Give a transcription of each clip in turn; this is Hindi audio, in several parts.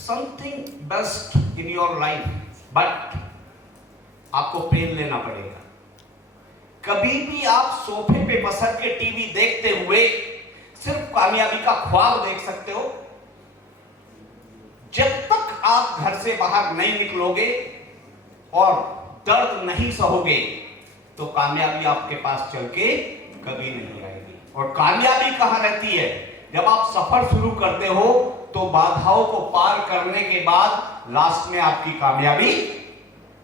Something best in your life, but आपको पेन लेना पड़ेगा। कभी भी आप सोफे पे बसर के टीवी देखते हुए सिर्फ कामयाबी का ख्वाब देख सकते हो। जब तक आप घर से बाहर नहीं निकलोगे और दर्द नहीं सहोगे तो कामयाबी आपके पास चल के कभी नहीं आएगी। और कामयाबी कहां रहती है? जब आप सफर शुरू करते हो तो बाधाओं को पार करने के बाद लास्ट में आपकी कामयाबी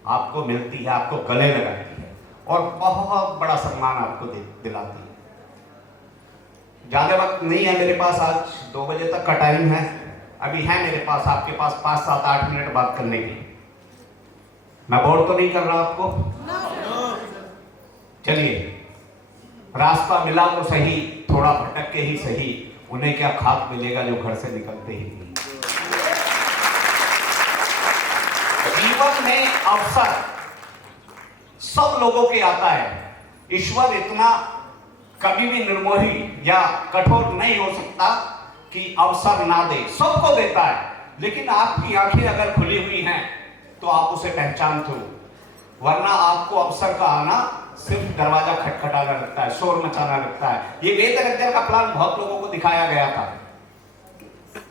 आपको मिलती है, आपको गले लगाती है और बहुत बड़ा सम्मान आपको दिलाती है। ज्यादा वक्त नहीं है मेरे पास, आज 2 बजे तक का टाइम है, अभी है मेरे पास आपके पास 5, 7, 8 मिनट बात करने की। मैं बोर तो नहीं कर रहा आपको? चलिए, रास्ता मिला तो सही, थोड़ा भटक के ही सही, उन्हें क्या खाक मिलेगा जो घर से निकलते ही नहीं। जीवन में अवसर सब लोगों के आता है। ईश्वर इतना कभी भी निर्मोही या कठोर नहीं हो सकता कि अवसर ना दे, सबको देता है। लेकिन आपकी आंखें अगर खुली हुई हैं तो आप उसे पहचानते हो, वरना आपको अवसर का आना सिर्फ दरवाजा खटखटाना लगता है, शोर मचाना लगता है। ये वेद रज्जर का प्लान बहुत लोगों को दिखाया गया था,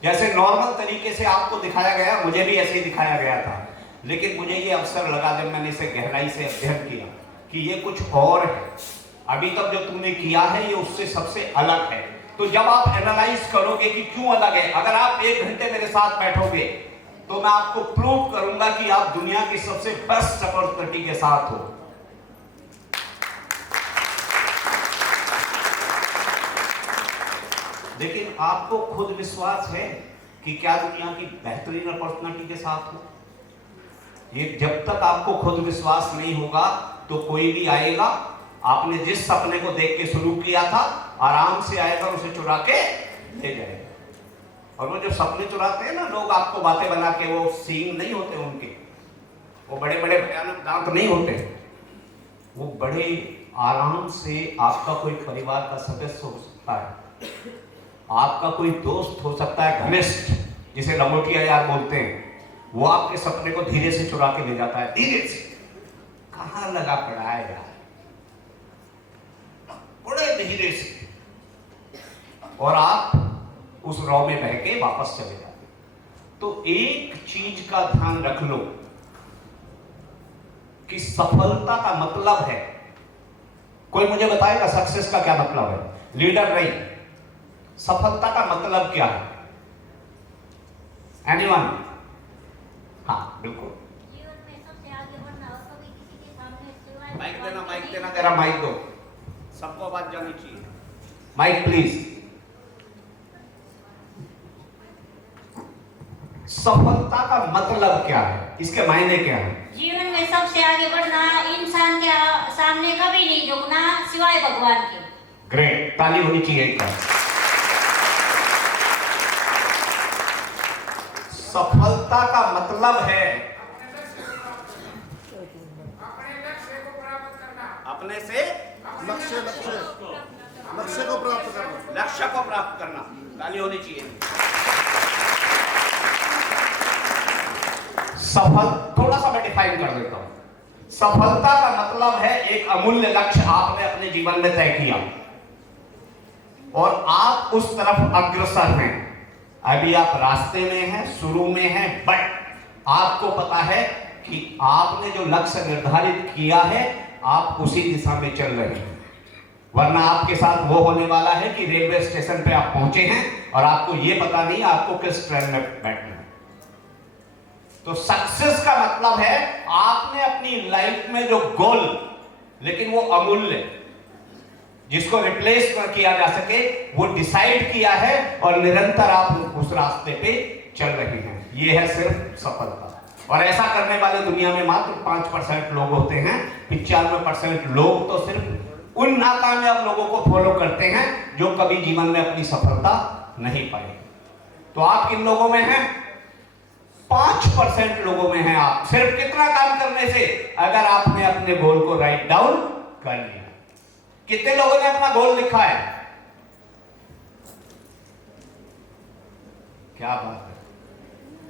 जैसे नॉर्मल तरीके से आपको दिखाया गया, मुझे भी ऐसे ही दिखाया गया था। लेकिन मुझे ये अवसर लगा जब मैंने इसे गहराई से अध्ययन किया कि ये कुछ और है, अभी तक जो तुमने किया है ये उससे सबसे अलग है। तो जब आप एनालाइज करोगे कि क्यों अलग है, अगर आप 1 घंटे मेरे साथ बैठोगे तो मैं आपको प्रूव करूंगा कि आप दुनिया की सबसे बेस्ट अपॉर्चुनिटी के साथ हो। लेकिन आपको खुद विश्वास है कि क्या दुनिया की बेहतरीन अपॉर्चुनिटी के साथ हो? ये जब तक आपको खुद विश्वास नहीं होगा तो कोई भी आएगा, आपने जिस सपने को देख के शुरू किया था आराम से आएगा, उसे चुरा के ले जाएगा। और वो जो सपने चुराते हैं ना लोग, आपको बातें बना के, वो सींग नहीं होते उनके, वो बड़े बड़े भयानक दांत नहीं होते, वो बड़े आराम से आपका कोई परिवार का सदस्य हो सकता है, आपका कोई दोस्त हो सकता है घनिष्ठ, जिसे लंगोटिया यार बोलते हैं, वो आपके सपने को धीरे से चुरा के ले जाता है, धीरे से। कहां लगा पड़ा है यार, बड़े धीरे से, और आप उस रौ में बह के वापस चले जाते। तो एक चीज का ध्यान रख लो कि सफलता का मतलब है, कोई मुझे बताएगा सक्सेस का क्या मतलब है? लीडर नहीं, सफलता का मतलब क्या है? एनीवन? हाँ बिल्कुल। जीवन में सबसे आगे बढ़ना हो, कभी किसी के सामने सिवाय माइक देना, तेरा माइक दो, सबको आवाज जानी चाहिए। Mic please. सफलता का मतलब क्या है, इसके मायने क्या है? जीवन में सबसे आगे बढ़ना, इंसान के सामने कभी नहीं झुकना सिवाय भगवान के। ग्रेट, ताली होनी चाहिए एक बार। सफलता का मतलब है अपने से लक्ष्य को प्राप्त करना, लक्ष्य को प्राप्त करना। ताली होनी चाहिए। सफल, थोड़ा सा मैं डिफाइन कर देता हूं। सफलता का मतलब है एक अमूल्य लक्ष्य आपने अपने जीवन में तय किया और आप उस तरफ अग्रसर हैं। अभी आप रास्ते में हैं, शुरू में हैं, बट आपको पता है कि आपने जो लक्ष्य निर्धारित किया है आप उसी दिशा में चल रहे हैं। वरना आपके साथ वो होने वाला है कि रेलवे स्टेशन पे आप पहुंचे हैं और आपको ये पता नहीं आपको किस ट्रेन में बैठना है। तो सक्सेस का मतलब है आपने अपनी लाइफ में जो गोल, लेकिन वो अमूल्य, जिसको रिप्लेस न किया जा सके, वो डिसाइड किया है और निरंतर आप उस रास्ते पे चल रहे हैं। ये है सिर्फ सफलता। और ऐसा करने वाले दुनिया में मात्र 5% लोग होते हैं। 95% लोग तो सिर्फ उन नाकामयाब लोगों को फॉलो करते हैं जो कभी जीवन में अपनी सफलता नहीं पाए। तो आप किन लोगों में हैं? 5% लोगों में हैं आप। सिर्फ कितना काम करने से? अगर आपने अपने गोल को राइट डाउन कर लिया। कितने लोगों ने अपना गोल लिखा है? क्या बात है।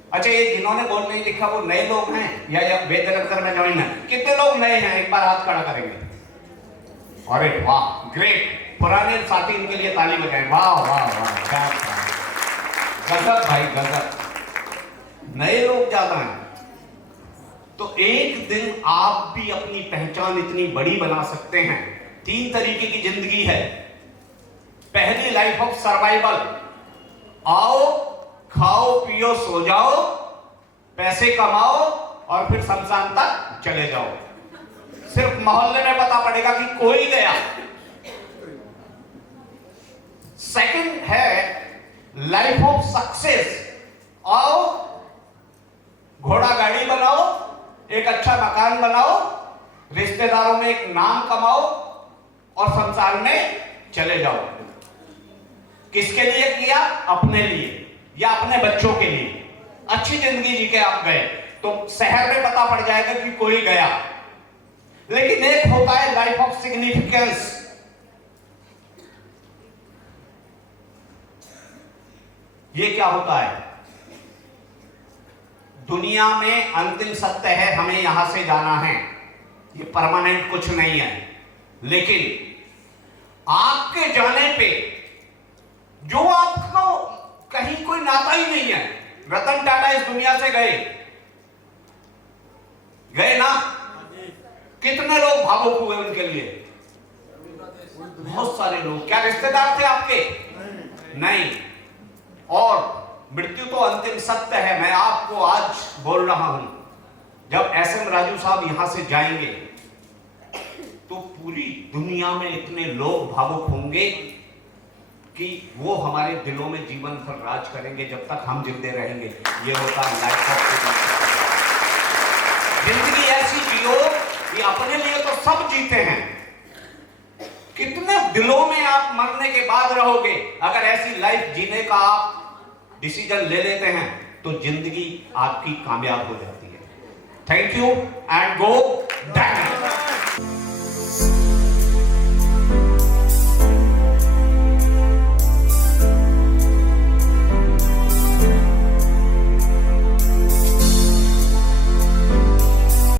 अच्छा, ये जिन्होंने बोर्ड नहीं लिखा वो नए लोग हैं या वेदलंतर में ज्वाइन है? कितने लोग नए हैं? एक बार हाथ खड़ा करेंगे। अरे वाह, ग्रेट। पुराने साथी इनके लिए ताली बजाएं। वाह वाह वाह, क्या गजब भाई, गजब। नए लोग ज्यादा हैं। तो एक दिन आप भी अपनी पहचान इतनी बड़ी बना सकते हैं। 3 तरीके की जिंदगी है। पहली, लाइफ ऑफ सर्वाइवल। आओ, खाओ, पियो, सो जाओ, पैसे कमाओ और फिर शमशान तक चले जाओ। सिर्फ मोहल्ले में पता पड़ेगा कि कोई गया। सेकंड है लाइफ ऑफ सक्सेस। आओ, घोड़ा गाड़ी बनाओ, एक अच्छा मकान बनाओ, रिश्तेदारों में एक नाम कमाओ और संसार में चले जाओ। किसके लिए किया? अपने लिए या अपने बच्चों के लिए। अच्छी जिंदगी जी के आप गए तो शहर में पता पड़ जाएगा कि कोई गया। लेकिन एक होता है लाइफ ऑफ सिग्निफिकेंस। ये क्या होता है? दुनिया में अंतिम सत्य है, हमें यहां से जाना है, ये परमानेंट कुछ नहीं है। लेकिन आपके जाने पे जो आपको कहीं कोई नाता ही नहीं है, रतन टाटा इस दुनिया से गए ना? कितने लोग भावुक हुए उनके लिए? बहुत सारे लोग। क्या रिश्तेदार थे आपके? नहीं। और मृत्यु तो अंतिम सत्य है। मैं आपको आज बोल रहा हूं, जब SM राजू साहब यहां से जाएंगे तो पूरी दुनिया में इतने लोग भावुक होंगे कि वो हमारे दिलों में जीवन भर राज करेंगे जब तक हम जिंदे रहेंगे। ये होता है लाइफ ऑफ जिंदगी। ऐसी जियो कि अपने लिए तो सब जीते हैं, कितने दिलों में आप मरने के बाद रहोगे। अगर ऐसी लाइफ जीने का आप डिसीजन ले लेते हैं तो जिंदगी आपकी कामयाब हो जाती है। Thank you and go dam.